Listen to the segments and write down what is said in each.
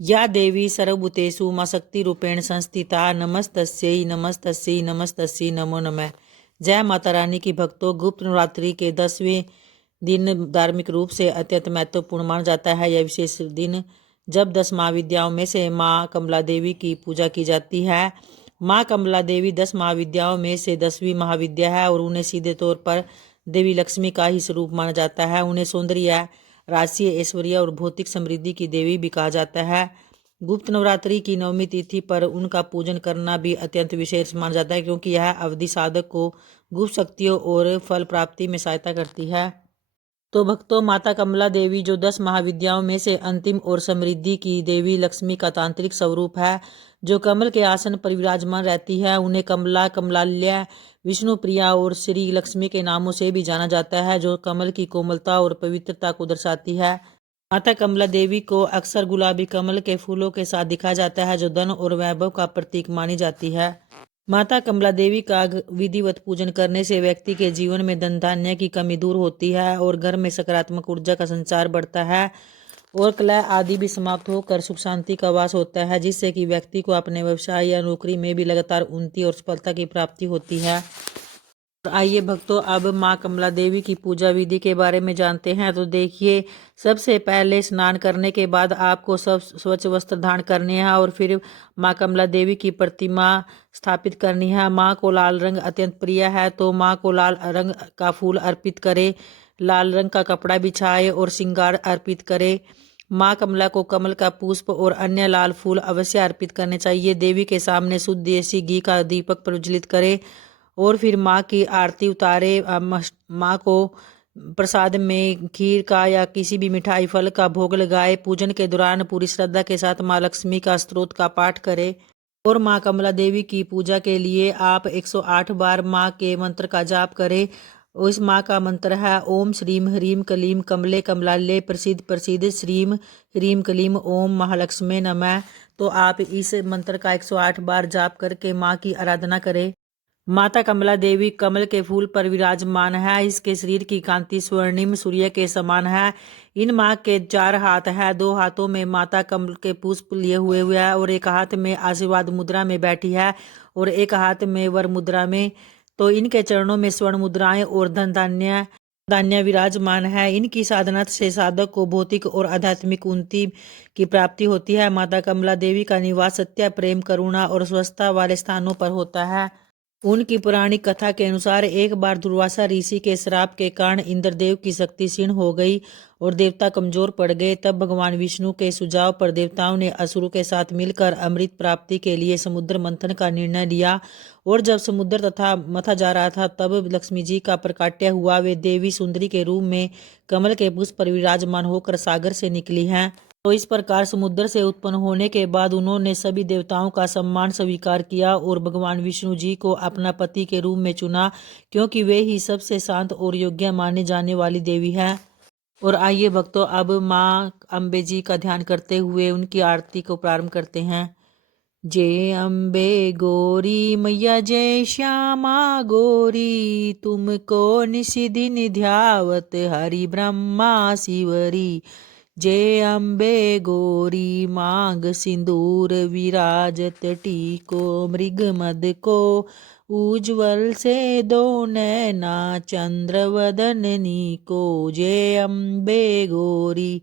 या देवी सर्वभूतेषु मां शक्तिरूपेण संस्थिता नमस्तस्यै नमस्तस्यै नमस्तस्यै नमो नमः। जय माता रानी की भक्तों, गुप्त नवरात्रि के 10वें दिन धार्मिक रूप से अत्यंत महत्वपूर्ण माना जाता है। यह विशेष दिन जब 10 महाविद्याओं में से माँ कमला देवी की पूजा की जाती है। माँ कमला देवी 10 महाविद्याओं में से 10वीं महाविद्या है और उन्हें सीधे तौर पर देवी लक्ष्मी का ही स्वरूप माना जाता है। उन्हें सौंदर्य, राशि, ऐश्वर्य और भौतिक समृद्धि की देवी भी कहा जाता है। गुप्त नवरात्रि की 9वीं तिथि पर उनका पूजन करना भी अत्यंत विशेष माना जाता है, क्योंकि यह अवधि साधक को गुप्त शक्तियों और फल प्राप्ति में सहायता करती है। तो भक्तों, माता कमला देवी जो 10 महाविद्याओं में से अंतिम और समृद्धि की देवी लक्ष्मी का तांत्रिक स्वरूप है, जो कमल के आसन पर विराजमान रहती है, उन्हें कमला, कमलालय, विष्णु प्रिया और श्री लक्ष्मी के नामों से भी जाना जाता है, जो कमल की कोमलता और पवित्रता को दर्शाती है। माता कमला देवी को अक्सर गुलाबी कमल के फूलों के साथ दिखाया जाता है, जो धन और वैभव का प्रतीक मानी जाती है। माता कमला देवी का विधिवत पूजन करने से व्यक्ति के जीवन में धन धान्य की कमी दूर होती है और घर में सकारात्मक ऊर्जा का संचार बढ़ता है और कलह आदि भी समाप्त होकर सुख शांति का वास होता है, जिससे कि व्यक्ति को अपने व्यवसाय या नौकरी में भी लगातार उन्नति और सफलता की प्राप्ति होती है। आइए भक्तों, अब माँ कमला देवी की पूजा विधि के बारे में जानते हैं। तो देखिए, सबसे पहले स्नान करने के बाद आपको सब स्वच्छ वस्त्र धारण करने हैं और फिर माँ कमला देवी की प्रतिमा स्थापित करनी है। माँ को लाल रंग अत्यंत प्रिय है, तो माँ को लाल रंग का फूल अर्पित करें, लाल रंग का कपड़ा बिछाए और श्रृंगार अर्पित करें। माँ कमला को कमल का पुष्प और अन्य लाल फूल अवश्य अर्पित करने चाहिए। देवी के सामने शुद्ध देसी घी का दीपक प्रज्वलित करें और फिर माँ की आरती उतारे। माँ को प्रसाद में खीर का या किसी भी मिठाई फल का भोग लगाए। पूजन के दौरान पूरी श्रद्धा के साथ माँ लक्ष्मी का स्तोत्र का पाठ करें और माँ कमला देवी की पूजा के लिए आप 108 बार माँ के मंत्र का जाप करें। इस माँ का मंत्र है ओम श्रीम ह्रीम कलीम कमले कमलाले प्रसिद्ध प्रसिद्ध श्रीम ह्रीम कलीम ओम महालक्ष्मी नमः। तो आप इस मंत्र का 108 बार जाप करके माँ की आराधना करें। माता कमला देवी कमल के फूल पर विराजमान है। इसके शरीर की कांति स्वर्णिम सूर्य के समान है। इन माँ के 4 हाथ है। 2 हाथों में माता कमल के पुष्प लिए हुए है और एक हाथ में आशीर्वाद मुद्रा में बैठी है और एक हाथ में वर मुद्रा में। तो इनके चरणों में स्वर्ण मुद्राएं और धन धान्य धान्य विराजमान है। इनकी साधना से साधक को भौतिक और आध्यात्मिक उन्नति की प्राप्ति होती है। माता कमला देवी का निवास सत्य, प्रेम, करुणा और स्वस्थता वाले स्थानों पर होता है। उनकी पौराणिक कथा के अनुसार एक बार दुर्वासा ऋषि के श्राप के कारण इंद्रदेव की शक्ति क्षीण हो गई और देवता कमजोर पड़ गए। तब भगवान विष्णु के सुझाव पर देवताओं ने असुरों के साथ मिलकर अमृत प्राप्ति के लिए समुद्र मंथन का निर्णय लिया और जब समुद्र तथा मथा जा रहा था, तब लक्ष्मी जी का प्रकाट्य हुआ। वे देवी सुंदरी के रूप में कमल के पुष्प पर विराजमान होकर सागर से निकली हैं। तो इस प्रकार समुद्र से उत्पन्न होने के बाद उन्होंने सभी देवताओं का सम्मान स्वीकार किया और भगवान विष्णु जी को अपना पति के रूप में चुना, क्योंकि वे ही सबसे शांत और योग्य माने जाने वाली देवी है। और आइए भक्तों, अब माँ अम्बे जी का ध्यान करते हुए उनकी आरती को प्रारंभ करते हैं। जय अम्बे गौरी मैया जय श्यामा गौरी, तुमको निशिदिन ध्यावत हरि ब्रह्मा शिवरी। जय अम्बे गौरी मांग सिंदूर विराजत टीको, मृग मद को उज्ज्वल से दो नैना चंद्र वदननी को। जय अम्बे गौरी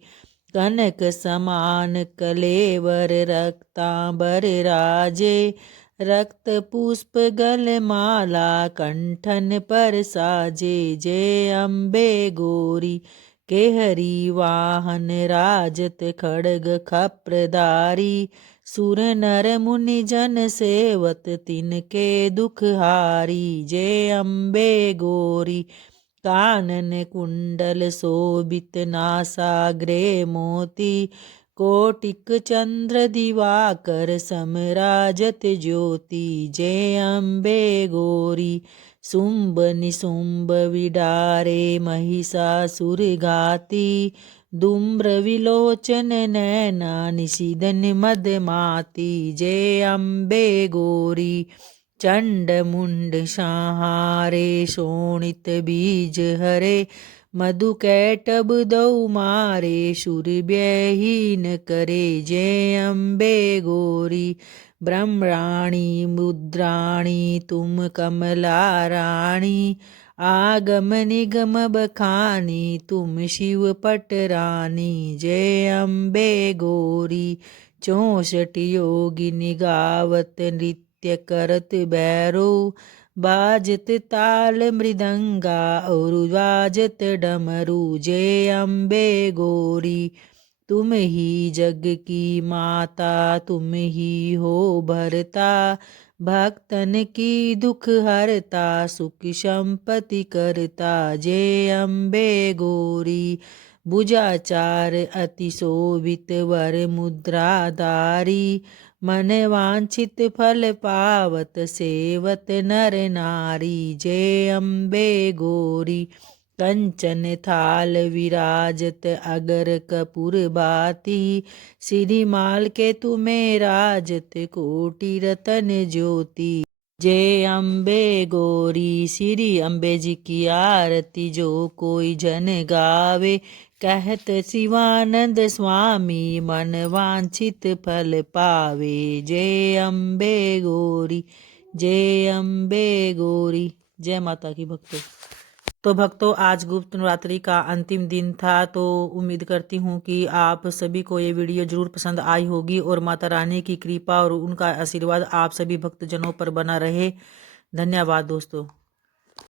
कनक समान कलेवर रक्तांबर राजे, रक्त पुष्प गल माला कंठन पर साजे। जय अम्बे गौरी केहरी वाहन राजत खड़ग खप्रधारी, सुर नर मुनि जन सेवत तिनके दुख हारी। जय अम्बे गौरी कानन कुंडल शोभित नासाग्रे मोती, कोटिक चंद्र दिवाकर समराजत ज्योति। जय अम्बे गौरी शुंभ निशुंभ विडारे महिषासुर घाती, धूम्र विलोचन नैना निशिदन मदमाती। जय अम्बे गौरी चंड मुंड संहारे, शोणित बीज हरे मधु कैटब दऊ मारे शूर व्यहीन करे जय अम्बे गौरी ब्रह्मराणी मुद्राणी तुम कमला रानी आगम निगम बखानी तुम शिव पटरानी जय अम्बे गौरी 64 योगिनी गावत नृत्य करत भैरो बाजत ताल मृदंगा और बाजत डमरू जय अम्बे गौरी तुम ही जग की माता तुम ही हो भरता भक्तन की दुख हरता सुख संपत्ति करता जय अम्बे गौरी भुजाचार अति शोभित वर मुद्राधारी मन वांछित फल पावत सेवत नर नारी जय अम्बे गौरी कंचन थाल विराजत अगर कपूर बाती श्रीमाल के तुम्हें राजत कोटि रतन ज्योति जय अम्बे गौरी श्री अम्बे जी की आरती जो कोई जन गावे कहत शिवानंद स्वामी मन वांछित फल पावे जय अम्बे गौरी जय अम्बे गौरी। जय माता की भक्तों। तो भक्तों आज गुप्त नवरात्रि का अंतिम दिन था, तो उम्मीद करती हूँ कि आप सभी को ये वीडियो जरूर पसंद आई होगी और माता रानी की कृपा और उनका आशीर्वाद आप सभी भक्तजनों पर बना रहे। धन्यवाद दोस्तों।